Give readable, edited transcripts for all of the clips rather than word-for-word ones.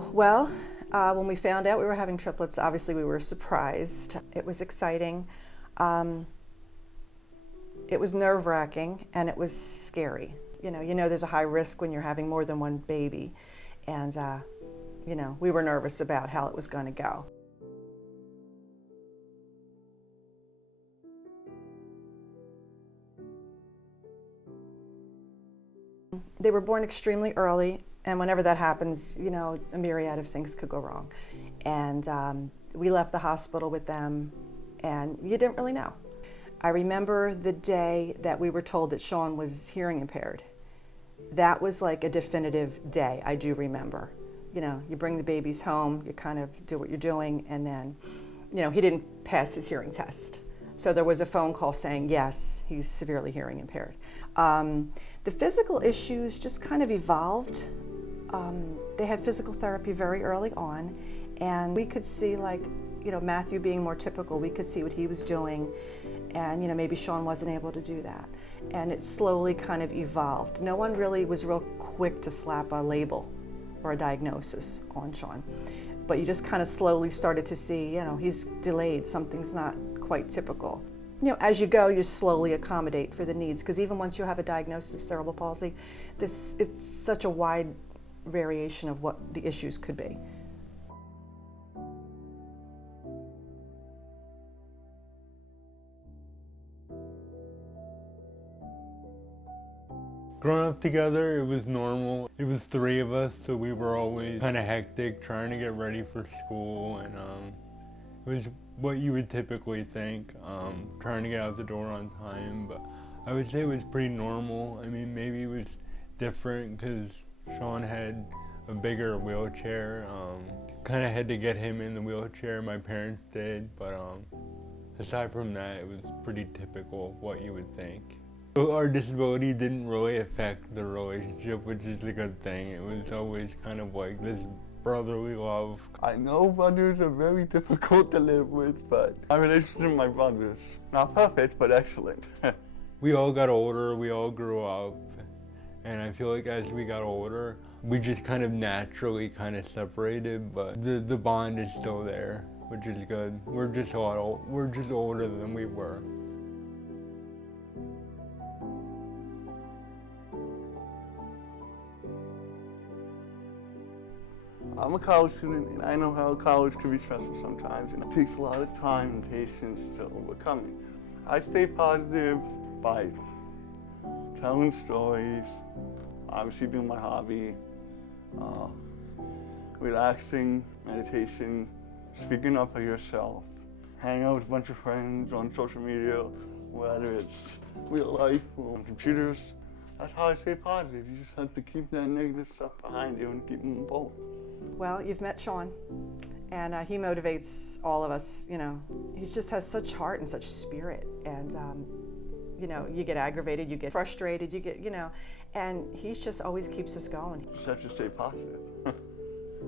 Oh, well, when we found out we were having triplets, obviously we were surprised. It was exciting. It was nerve-wracking and it was scary. You know there's a high risk when you're having more than one baby. And, we were nervous about how it was going to go. They were born extremely early, and whenever that happens, a myriad of things could go wrong. And we left the hospital with them, and you didn't really know. I remember the day that we were told that Sean was hearing impaired. That was like a definitive day, I do remember. You bring the babies home, you kind of do what you're doing, and then, he didn't pass his hearing test. So there was a phone call saying, yes, he's severely hearing impaired. The physical issues just kind of evolved. They had physical therapy very early on, and we could see, Matthew being more typical, we could see what he was doing, and maybe Sean wasn't able to do that. And it slowly kind of evolved. No one really was real quick to slap a label or a diagnosis on Sean, but you just kind of slowly started to see, he's delayed, something's not quite typical. As you go, you slowly accommodate for the needs, because even once you have a diagnosis of cerebral palsy, it's such a wide variation of what the issues could be. Growing up together, it was normal. It was 3 of us, so we were always kind of hectic, trying to get ready for school, and it was what you would typically think, trying to get out the door on time, but I would say it was pretty normal. I mean, maybe it was different because Sean had a bigger wheelchair. Kind of had to get him in the wheelchair, my parents did, but aside from that, it was pretty typical of what you would think. Our disability didn't really affect the relationship, which is a good thing. It was always kind of like this brotherly love. I know brothers are very difficult to live with, but my relationship with my brothers, not perfect, but excellent. We all got older, we all grew up, and I feel like as we got older, we just kind of naturally kind of separated, but the bond is still there, which is good. We're just older than we were. I'm a college student, and I know how college can be stressful sometimes, and it takes a lot of time and patience to overcome it. I stay positive by telling stories, obviously doing my hobby, relaxing, meditation, speaking up for yourself, hanging out with a bunch of friends on social media, whether it's real life or on computers. That's how I stay positive. You just have to keep that negative stuff behind you and keep moving forward. Well, you've met Sean, and he motivates all of us. He just has such heart and such spirit, and you get aggravated, you get frustrated, and he just always keeps us going. You just have to stay positive. You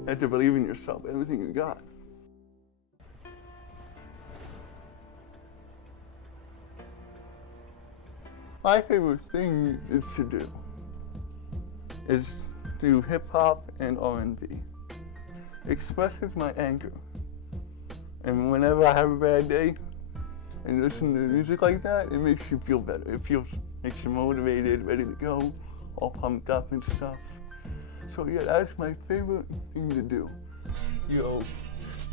have to believe in yourself, everything you got. My favorite thing is to do is do hip-hop and R&B. Expresses my anger. And whenever I have a bad day and listen to music like that, it makes you feel better. Makes you motivated, ready to go, all pumped up and stuff. So yeah, that's my favorite thing to do. Yo,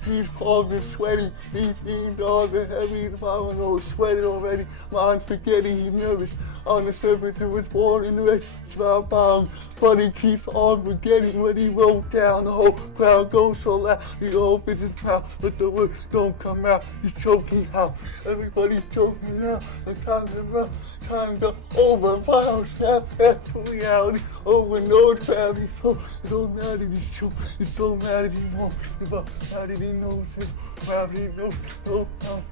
he's all the sweaty, he's all the heavy, the bottom sweating already. Mom's spaghetti, he's nervous. On the surface, it was born in the red, bound, but he keeps on forgetting what he wrote down. The whole crowd goes so loud, the old bitch is proud, but the words don't come out. He's choking out, everybody's choking now. The time's around, time's up, over, final snap, that's the reality. Over no gravity, so mad that he's choking, he's so mad that he won't give up, mad that he knows his gravity, knows, so mad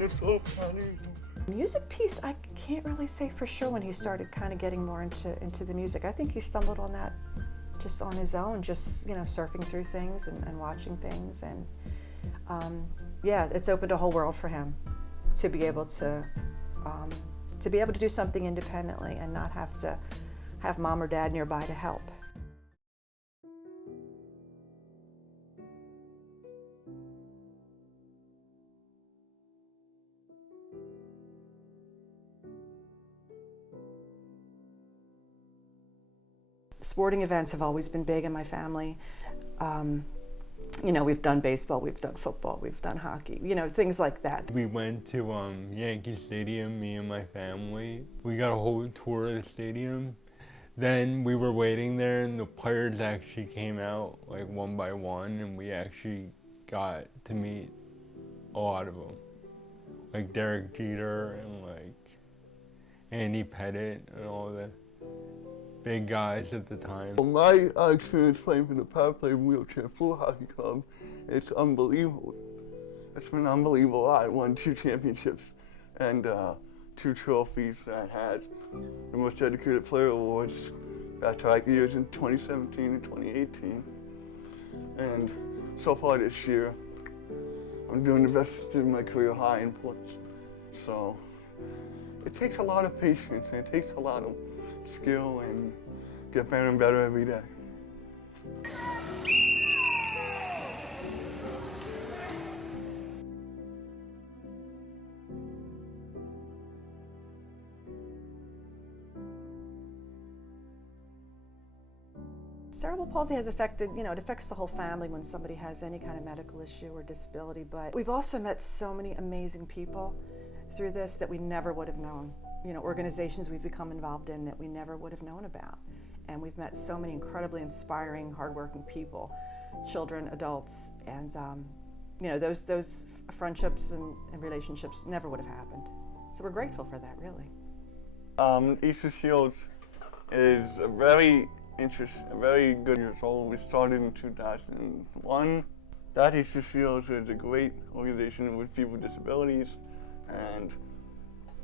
that he Music piece, I can't really say for sure when he started kind of getting more into the music. I think he stumbled on that just on his own, just surfing through things and watching things, and yeah, it's opened a whole world for him to be able to do something independently and not have to have mom or dad nearby to help. Sporting events have always been big in my family. You know, we've done baseball, we've done football, we've done hockey, you know, things like that. We went to Yankee Stadium, me and my family. We got a whole tour of the stadium. Then we were waiting there and the players actually came out like one by one, and we actually got to meet a lot of them. Like Derek Jeter and like Andy Pettitte and all the big guys at the time. Well, my experience playing for the Power Play Wheelchair Floor Hockey Club, it's unbelievable. It's been unbelievable. I won 2 championships and 2 trophies that I had. The Most Dedicated Player Awards back-to-back years in 2017 and 2018. And so far this year, I'm doing the best in my career high in points. So it takes a lot of patience and it takes a lot of skill and get better and better every day. Cerebral palsy has affected, you know, it affects the whole family when somebody has any kind of medical issue or disability, but we've also met so many amazing people through this that we never would have known. You know, organizations we've become involved in that we never would have known about. And we've met so many incredibly inspiring, hardworking people, children, adults, and you know, those friendships and relationships never would have happened. So we're grateful for that, really. Easter Shields is a very good years old. We started in 2001. That Easter Shields is a great organization with people with disabilities, and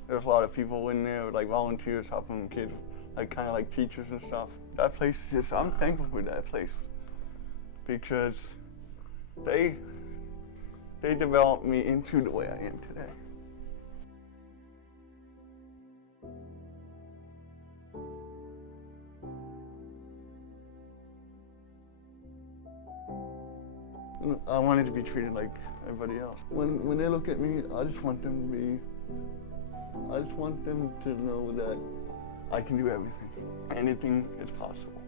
there's a lot of people in there, like volunteers helping kids, like kind of like teachers and stuff. That place is, I'm thankful for that place because they developed me into the way I am today. I wanted to be treated like everybody else. When they look at me, I just want them to know that I can do everything. Anything is possible.